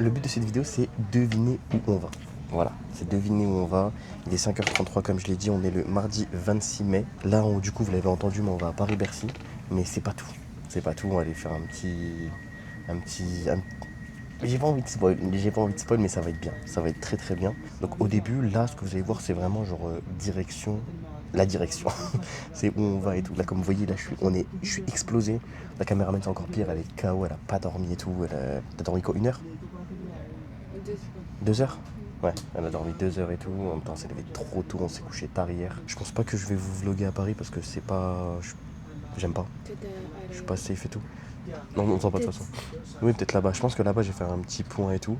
Le but de cette vidéo, c'est deviner où on va. Voilà, c'est deviner où on va. Il est 5h33 comme je l'ai dit, on est le mardi 26 mai. Là, du coup, vous l'avez entendu, mais on va à Paris-Bercy. Mais c'est pas tout. C'est pas tout, on va aller faire un petit... J'ai pas envie de spoil, mais ça va être bien. Ça va être très très bien. Donc au début, là, ce que vous allez voir, c'est vraiment genre direction... La direction. C'est où on va et tout. Là, comme vous voyez, là, je suis explosé. La caméraman, c'est encore pire, elle est KO, elle a pas dormi et tout. T'as dormi quoi, 1 heure? 2 heures. Ouais, elle a dormi 2 heures et tout. En même temps, c'est levé trop tôt, on s'est couché tard hier. Je pense pas que je vais vous vlogger à Paris parce que c'est pas. J'aime pas. Je suis pas safe et tout. Non, on sent pas de toute façon. Oui, peut-être là-bas. Je pense que là-bas, j'ai fait un petit point et tout.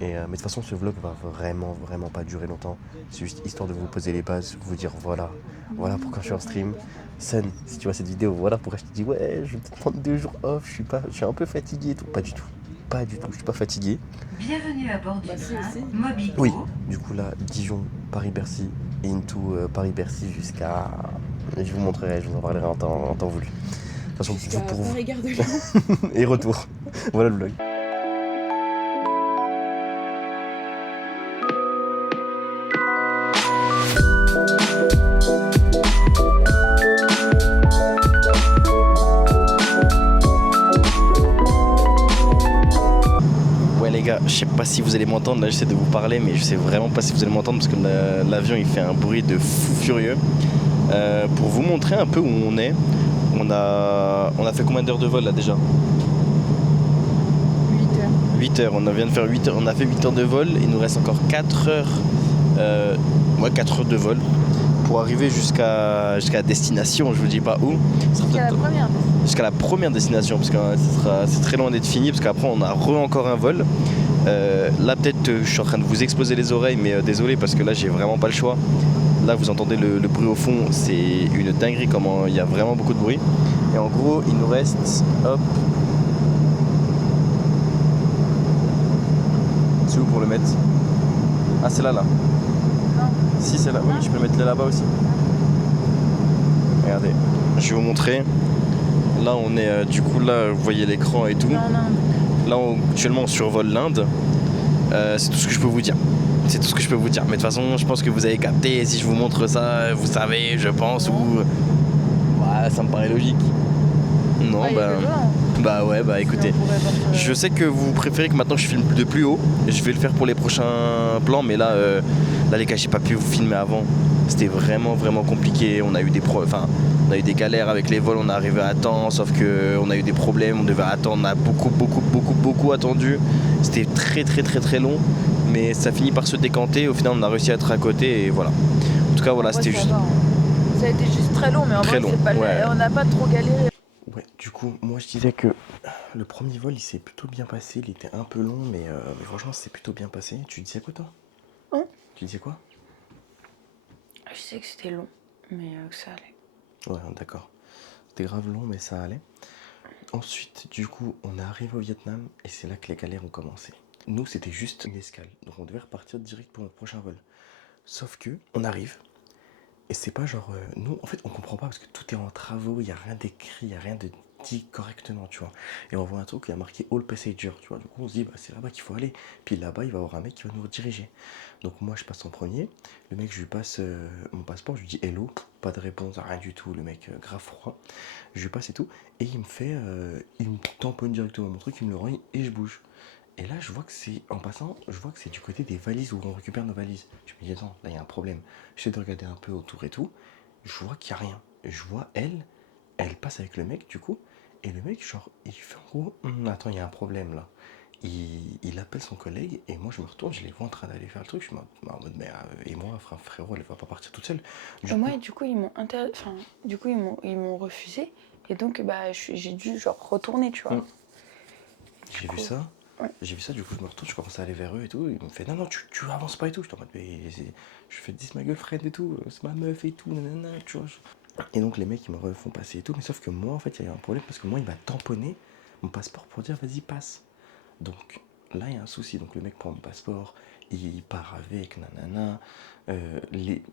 Mais de toute façon, ce vlog va vraiment pas durer longtemps. C'est juste histoire de vous poser les bases, vous dire voilà pourquoi je suis en stream. Sun, si tu vois cette vidéo, voilà pourquoi je te dis ouais, je vais te prendre 2 jours off, je suis un peu fatigué et tout. Pas du tout. Pas du tout, je suis pas fatigué. Bienvenue à bord du train Mobico. Oui, du coup là, Dijon, Paris-Bercy, into Paris-Bercy jusqu'à... Je vous montrerai, je vous en parlerai en temps voulu. De toute façon, Jusqu'à pour vous. Paris-Gare de Lyon. Et retour. Voilà le vlog. Ouais les gars, je sais pas si vous allez m'entendre, là j'essaie de vous parler, mais je sais vraiment pas si vous allez m'entendre parce que l'avion il fait un bruit de fou furieux. Pour vous montrer un peu où on est, on a fait combien d'heures de vol là déjà? 8 heures. 8 heures, on vient de faire 8 heures, on a fait 8 heures de vol, il nous reste encore 4 heures, 4 heures de vol pour arriver jusqu'à destination, je vous dis pas où. Jusqu'à la première destination, parce que c'est très loin d'être fini, parce qu'après on a encore un vol. Là peut-être je suis en train de vous exploser les oreilles, mais désolé parce que là j'ai vraiment pas le choix. Là vous entendez le bruit au fond, c'est une dinguerie comment il y a vraiment beaucoup de bruit. Et en gros il nous reste, hop, c'est où pour le mettre? Ah c'est là. Non. Si c'est là, oui je peux mettre là-bas aussi. Regardez, je vais vous montrer. Là on est du coup là vous voyez l'écran et tout. Non. Là actuellement on survole l'Inde. C'est tout ce que je peux vous dire. C'est tout ce que je peux vous dire. Mais de toute façon je pense que vous avez capté. Si je vous montre ça, vous savez, je pense, ou... Ouais, ça me paraît logique. Non, bah ouais, bah écoutez. Je sais que vous préférez que maintenant je filme de plus haut. Je vais le faire pour les prochains plans, mais là les gars, j'ai pas pu vous filmer avant. C'était vraiment compliqué. On a eu des galères avec les vols, on est arrivé à temps, sauf que on a eu des problèmes, on devait attendre, on a beaucoup attendu. C'était très long, mais ça finit par se décanter. Au final, on a réussi à être à côté et voilà. En tout cas, voilà, c'était juste. Ça a été juste très long, mais en vrai, c'est pas ouais. on n'a pas trop galéré. Ouais, du coup, moi je disais que le premier vol il s'est plutôt bien passé. Il était un peu long, mais franchement, c'est plutôt bien passé. Tu disais quoi, toi? Hein? Tu disais quoi? Je sais que c'était long, mais que ça allait. Ouais, d'accord. C'était grave long, mais ça allait. Ensuite, du coup, on est arrivé au Vietnam et c'est là que les galères ont commencé. Nous, c'était juste une escale, donc on devait repartir direct pour notre prochain vol. Sauf que, on arrive, et c'est pas genre... nous, en fait, on comprend pas parce que tout est en travaux, il n'y a rien d'écrit, il n'y a rien de dit correctement, tu vois. Et on voit un truc qui a marqué All Passenger, tu vois. Du coup, on se dit, bah, c'est là-bas qu'il faut aller. Puis là-bas, il va y avoir un mec qui va nous rediriger. Donc moi, je passe en premier. Le mec, je lui passe mon passeport, je lui dis hello. Pas de réponse, rien du tout. Le mec, grave froid. Je lui passe et tout. Et il me tamponne directement mon truc, il me le rend et je bouge. Et là, je vois que c'est, en passant, je vois que c'est du côté des valises où on récupère nos valises. Je me dis, attends, là, il y a un problème. J'essaie de regarder un peu autour et tout. Je vois qu'il n'y a rien. Je vois elle passe avec le mec, du coup. Et le mec, genre, il fait en gros, attends, il y a un problème là. Il appelle son collègue et moi je me retourne, je les vois en train d'aller faire le truc. Je suis en mode, mais et moi, frérot, elle va pas partir toute seule. Du coup, ils m'ont ils m'ont refusé. Et donc, j'ai dû genre retourner, tu vois. J'ai vu ça. Ouais. J'ai vu ça, du coup je me retourne, je commence à aller vers eux et tout. Ils me fait non, tu avances pas et tout. Je suis en mode, mais je fais 10 ma girlfriend et tout, c'est ma meuf et tout, nanana, tu vois. Et donc les mecs ils me font passer et tout, mais sauf que moi en fait il y a eu un problème parce que moi il m'a tamponné mon passeport pour dire vas-y passe. Donc là il y a un souci, donc le mec prend mon passeport, il part avec, nanana.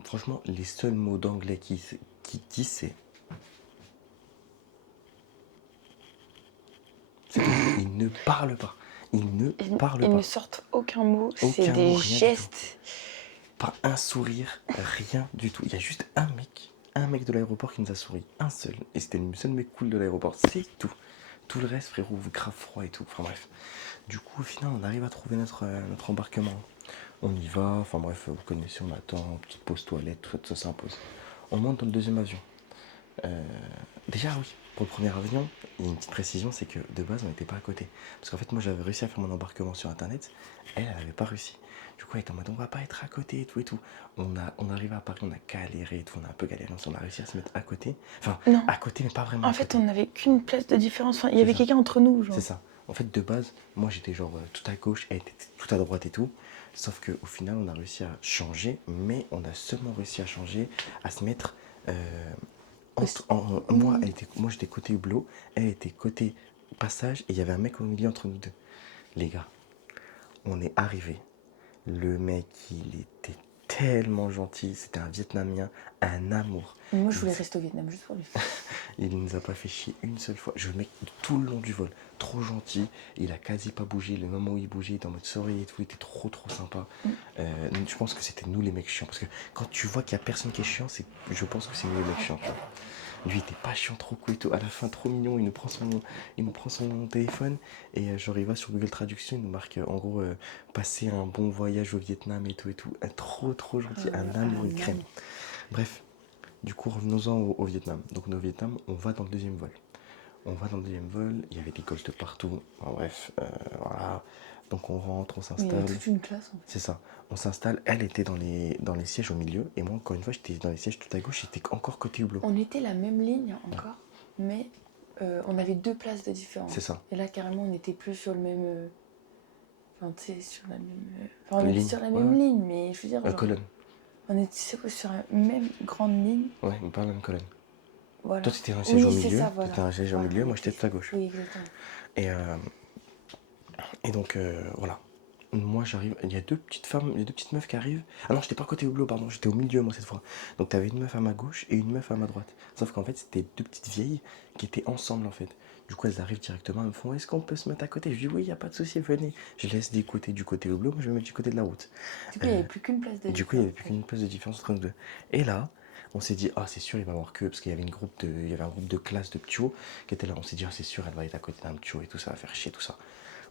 Franchement les seuls mots d'anglais qui dit c'est il ne parle pas. Ils ne parlent Ils pas. ne sortent aucun mot, c'est Aucun des mot, rien du tout. gestes. Pas un sourire, rien du tout. Il y a juste un mec de l'aéroport qui nous a souri. Un seul. Et c'était le seul mec cool de l'aéroport. C'est tout. Tout le reste, frérot, grave froid et tout. Enfin bref. Du coup, au final, on arrive à trouver notre embarquement. On y va. Enfin bref, vous connaissez, on attend. Petite pause toilette, tout ça s'impose. On monte dans le deuxième avion. Déjà, oui, pour le premier avion, il y a une petite précision, c'est que de base, on n'était pas à côté. Parce qu'en fait, moi, j'avais réussi à faire mon embarquement sur Internet. Elle n'avait pas réussi. Du coup, elle était en mode, on va pas être à côté et tout et tout. On arrive à Paris, on a galéré et tout, on a un peu galéré. On a réussi à se mettre à côté. Enfin, Non. à côté, mais pas vraiment En à fait, côté. on n'avait qu'une place de différence. Enfin, il y C'est avait ça. quelqu'un entre nous, genre. C'est ça. En fait, de base, moi, j'étais genre tout à gauche, elle était tout à droite et tout. Sauf qu'au final, on a réussi à changer, mais on a seulement réussi à changer, à se mettre. Moi, moi, j'étais côté hublot, elle était côté passage, et il y avait un mec au milieu entre nous deux. Les gars, on est arrivé. Le mec, il était tellement gentil. C'était un Vietnamien, un amour. Moi, je voulais rester au Vietnam juste pour lui. Il nous a pas fait chier une seule fois. Le mec, tout le long du vol, trop gentil. Il a quasi pas bougé. Le moment où il bougeait, il était en mode sorry et tout. Il était trop sympa. Je pense que c'était nous les mecs chiants. Parce que quand tu vois qu'il y a personne qui est chiant, je pense que c'est nous les mecs chiants. Lui, il était pas chiant, trop cool et tout. À la fin, trop mignon. Il nous prend son téléphone et genre, il va sur Google Traduction. Il nous marque en gros passer un bon voyage au Vietnam et tout et tout. Trop gentil. Un amour, une crème. Bref. Du coup, revenons-en au Vietnam. Donc, au Vietnam, on va dans le deuxième vol. Il y avait des gosses de partout. Enfin, bref, voilà. Donc, on rentre, on s'installe. Il y a toute une classe, en fait. C'est ça. On s'installe. Elle était dans les sièges au milieu. Et moi, encore une fois, j'étais dans les sièges tout à gauche. J'étais encore côté hublot. On était la même ligne encore, mais on avait 2 places de différence. C'est ça. Et là, carrément, on n'était plus sur le même. Enfin, tu sais, sur la même. Enfin, on était Ligne. sur la même ligne, mais je veux dire. Genre, Colonne. on était sur la même grande ligne. Ouais, mais pas la même colonne. Voilà. Toi, tu étais dans les sièges au milieu. Ça, voilà. Tu étais dans les sièges au milieu. Moi, j'étais tout à gauche. Oui, exactement. Et donc, voilà. Moi, j'arrive. Il y a deux petites meufs qui arrivent. Ah non, j'étais pas côté hublot, pardon. J'étais au milieu, moi, cette fois. Donc, t'avais une meuf à ma gauche et une meuf à ma droite. Sauf qu'en fait, c'était 2 petites vieilles qui étaient ensemble, en fait. Du coup, elles arrivent directement. Elles me font, est-ce qu'on peut se mettre à côté? Je dis, oui, y a pas de souci, venez. Je laisse du côté hublot. Moi, je vais mettre du côté de la route. Du coup, il n'y avait plus qu'une place de différence. Du coup, il n'y avait plus qu'une place de différence entre nous deux. Et là, on s'est dit, ah, c'est sûr, il va y avoir que. Parce qu'il y avait un groupe de classe de ptio qui était là. On s'est dit, ah, c'est sûr, elle va être à côté d'un ptio et tout, ça va faire chier, tout ça.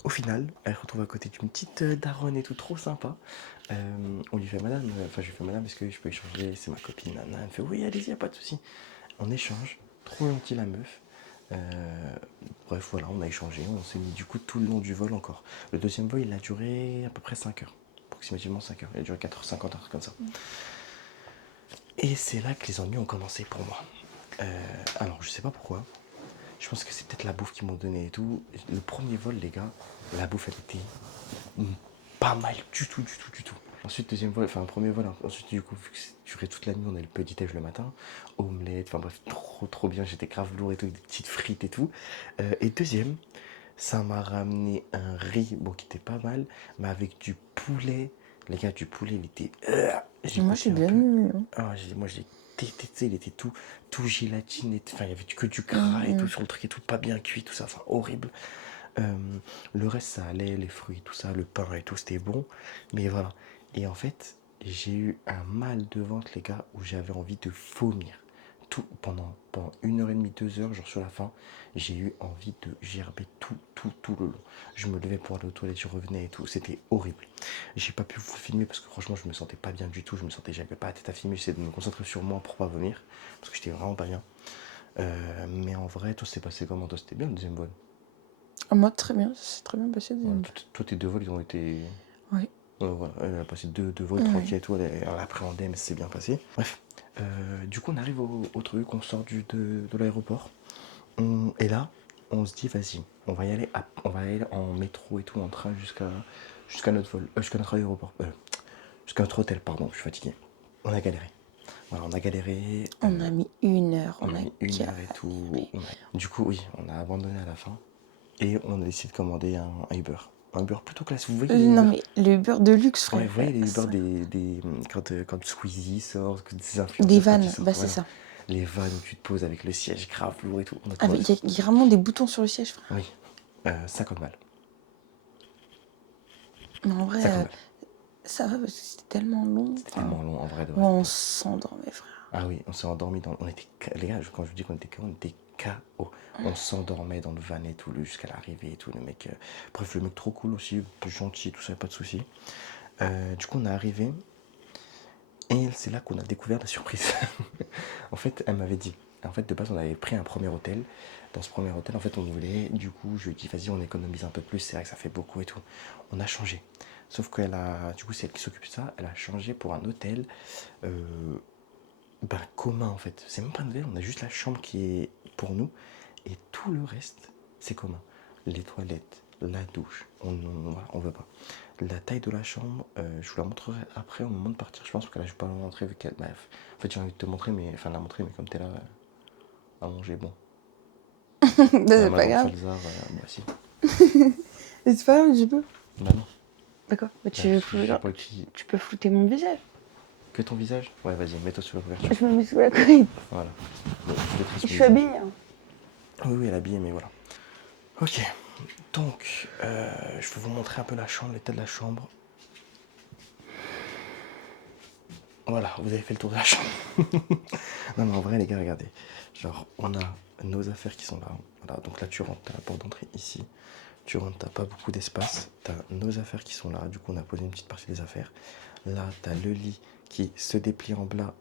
Au final, elle se retrouve à côté d'une petite daronne et tout, trop sympa. On lui fait, madame, je lui fais, madame, est-ce que je peux échanger? C'est ma copine, nana. Elle me fait, oui, allez-y, y a pas de souci. On échange, trop gentil la meuf. Bref, voilà, on a échangé, on s'est mis du coup tout le long du vol encore. Le deuxième vol, il a duré à peu près 5 heures, approximativement 5 heures. Il a duré 4h50, un truc comme ça. Et c'est là que les ennuis ont commencé pour moi. Alors, je sais pas pourquoi. Je pense que c'est peut-être la bouffe qu'ils m'ont donné et tout. Le premier vol, les gars, la bouffe, elle était pas mal du tout. Ensuite, deuxième vol, enfin, premier vol, ensuite, du coup, vu que ça durait toute la nuit, on a le petit déj le matin, omelette, enfin bref, trop bien, j'étais grave lourd et tout, avec des petites frites et tout. Et deuxième, ça m'a ramené un riz, bon, qui était pas mal, mais avec du poulet. Les gars, du poulet, il était. Moi, j'ai bien aimé. Moi, j'ai détesté, il était tout gélatine, enfin, il y avait que du gras et tout sur le truc et tout, pas bien cuit, tout ça, enfin, horrible. Le reste, ça allait, les fruits, tout ça, le pain et tout, c'était bon, mais voilà. Et en fait, j'ai eu un mal de ventre, les gars, où j'avais envie de vomir. Tout, pendant 1h30, 2 heures, genre sur la fin, j'ai eu envie de gerber tout le long. Je me levais pour aller aux toilettes, je revenais et tout, c'était horrible. J'ai pas pu vous filmer parce que franchement, je me sentais pas bien du tout, j'avais pas la tête à filmer, j'essayais de me concentrer sur moi pour pas vomir, parce que j'étais vraiment pas bien. Mais en vrai, toi, c'est passé comment? Toi, c'était bien le deuxième vol? Moi, très bien, c'est très bien passé. Toi, tes 2 vols, ils ont été. Oui. Voilà, elle a passé deux vols tranquilles et tout, elle appréhendait, mais c'est bien passé. Bref, du coup, on arrive au truc, on sort de l'aéroport. Et là, on se dit, vas-y, on va y aller en métro et tout, en train jusqu'à notre vol, jusqu'à notre aéroport, jusqu'à notre hôtel, pardon, je suis fatigué. On a galéré. Voilà, on a galéré. On a mis 1 heure. On a mis 1 heure et tout. Du coup, oui, on a abandonné à la fin. Et on a décidé de commander un Uber. Un Uber plutôt classe. Vous voyez Non, mais le Uber de luxe, frère. Ouais, vous voyez les Uber quand Squeezie sort, que des influenceurs. Des vannes, sortent, bah c'est ça. Les vannes où tu te poses avec le siège grave lourd et tout. Il y a vraiment des boutons sur le siège, frère. Oui, 50 balles. Non, en vrai, Ça, comme- ça va parce que c'était tellement long. c'était tellement long en vrai de Ouais, vrai. on s'endormait, frère. Ah oui, on s'est endormi dans. On était. Les gars, quand je vous dis qu'on était KO, on était KO. On s'endormait dans le van et tout, jusqu'à l'arrivée et tout. Le mec. Bref, le mec trop cool aussi, plus gentil, tout ça, pas de soucis. Du coup, on est arrivé. Et c'est là qu'on a découvert la surprise. En fait, elle m'avait dit. En fait, de base, on avait pris un premier hôtel. Dans ce premier hôtel, en fait, on voulait. Du coup, je lui ai dit, vas-y, on économise un peu plus. C'est vrai que ça fait beaucoup et tout. On a changé. Sauf qu'elle a. Du coup, c'est elle qui s'occupe de ça. Elle a changé pour un hôtel. Commun en fait. C'est même pas nouvelle, on a juste la chambre qui est pour nous et tout le reste c'est commun. Les toilettes, la douche, voilà, on veut pas. La taille de la chambre, je vous la montrerai après au moment de partir, je pense, parce que là je vais pas la montrer vu qu'elle. Bref, en fait j'ai envie de te montrer, mais enfin de la montrer, mais comme t'es là à manger, bon. C'est pas Madame grave. Falzar, bah si. Mais c'est pas grave, je peux. Bah non. D'accord. Bah, J'ai pas utilisé. tu peux flouter mon visage. Que ton visage. Ouais, vas-y, mets-toi sur la couverture. Je me mets sous la couette. Voilà. Bon, je vais te Je suis habillée. Hein. Oui, oui, elle est habillée, mais voilà. Ok, donc je vais vous montrer un peu la chambre, l'état de la chambre. Voilà, vous avez fait le tour de la chambre. Non, mais en vrai, les gars, regardez. Genre, on a nos affaires qui sont là. Voilà, donc là, tu rentres, t'as la porte d'entrée ici. Tu rentres, t'as pas beaucoup d'espace. T'as nos affaires qui sont là. Du coup, on a posé une petite partie des affaires. Là, t'as le lit qui se déplie en bas,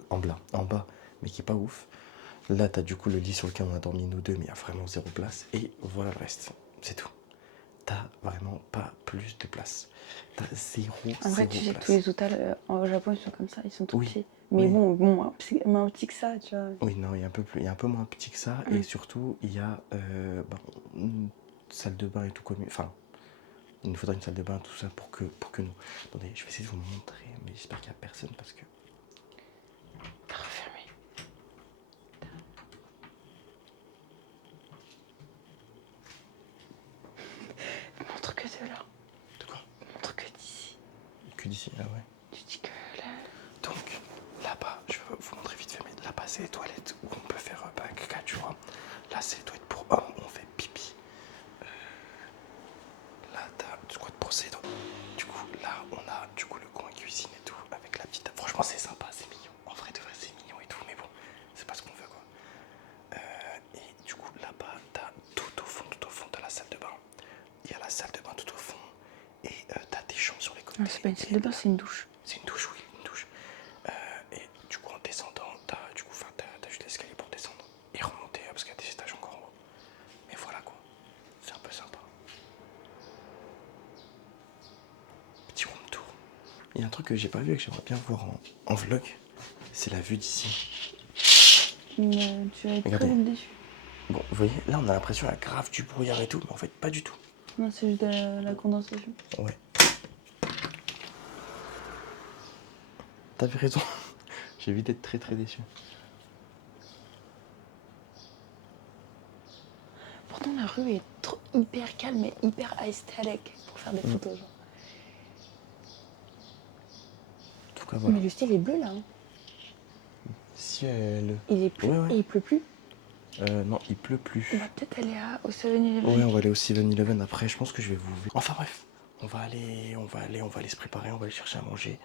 mais qui est pas ouf. Là, t'as du coup le lit sur lequel on a dormi nous deux, mais il y a vraiment zéro place. Et voilà le reste. C'est tout. T'as vraiment pas plus de place. T'as zéro, En vrai, zéro tu sais que place. tous les hôtels au Japon, ils sont comme ça, ils sont tout Oui, petits. Mais oui. bon, moins petit que ça, tu vois. Oui, non, il y a un peu plus, il y a un peu moins petit que ça. Et surtout, il y a une salle de bain et tout commun. Enfin, il nous faudra une salle de bain, tout ça pour que nous. Attendez, je vais essayer de vous montrer, mais j'espère qu'il n'y a personne parce que. T'as refermé. Montre que de là. De quoi? Montre que d'ici. Que d'ici, ah ouais. Tu dis que là. Donc, là-bas, je vais vous montrer vite fait, mais là-bas, c'est les toilettes où on peut faire caca, tu vois. Là, c'est les toilettes pour hommes où on fait pipi. Là, t'as de quoi te brosser. Donc. Du coup, là, on a du coup le coin cuisine et tout, avec la petite. Franchement, c'est sympa, c'est mignon. En vrai, de vrai, c'est mignon et tout, mais bon, c'est pas ce qu'on veut, quoi. Et du coup, là-bas, t'as tout au fond, t'as la salle de bain. Il y a la salle de bain tout au fond. Et t'as des chambres sur les côtés. Non, c'est pas une salle de bain, c'est une douche. C'est une douche, oui, une douche. Et du coup, en descendant, t'as juste l'escalier pour descendre et remonter parce qu'il y a des étages encore en haut. Mais voilà quoi, c'est un peu sympa. Petit room tour. Il y a un truc que j'ai pas vu et que j'aimerais bien voir en vlog, c'est la vue d'ici. Mais tu vas être Regardez. très vite déçu. Bon, vous voyez, là on a l'impression qu'il y a grave du brouillard et tout, mais en fait pas du tout. Non, c'est juste la condensation. Ouais. T'avais raison. J'ai vite d'être très très déçu. Pourtant, la rue est hyper calme et hyper aesthetique pour faire des photos. Genre. En tout cas voilà. Mais le ciel est bleu là. Hein. Ciel. Il est plus Ouais, ouais. et il pleut plus. Non, il pleut plus. On va peut-être aller au 7-Eleven. Ouais, on va aller au 7-Eleven après. Je pense que je vais vous. Enfin bref, on va aller se préparer, on va aller chercher à manger.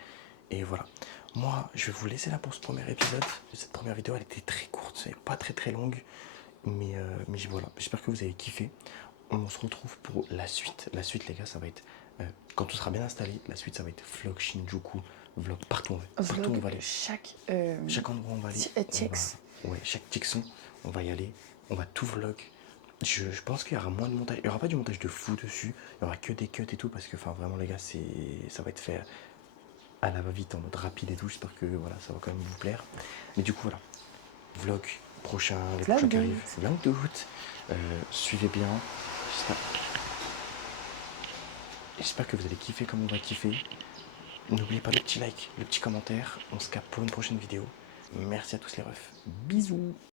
Et voilà. Moi, je vais vous laisser là pour ce premier épisode. Cette première vidéo, elle était très courte, c'est pas très très longue. Mais voilà, j'espère que vous avez kiffé. On se retrouve pour la suite. La suite, les gars, ça va être. Quand tout sera bien installé, la suite, ça va être vlog Shinjuku, vlog partout. Partout où on va aller. Chaque endroit où on va aller. Ouais, chaque Tixon, on va y aller. On va tout vlog. Je pense qu'il y aura moins de montage. Il n'y aura pas du montage de fou dessus. Il n'y aura que des cuts et tout. Parce que, enfin, vraiment, les gars, ça va être fait à la va-vite, en mode rapide et tout. J'espère que voilà, ça va quand même vous plaire. Mais du coup, voilà. Vlog prochain, les prochains qui arrivent. Vlog d'août. Suivez bien. J'espère que vous allez kiffer comme on va kiffer. N'oubliez pas le petit like, le petit commentaire. On se capte pour une prochaine vidéo. Merci à tous les refs. Bisous.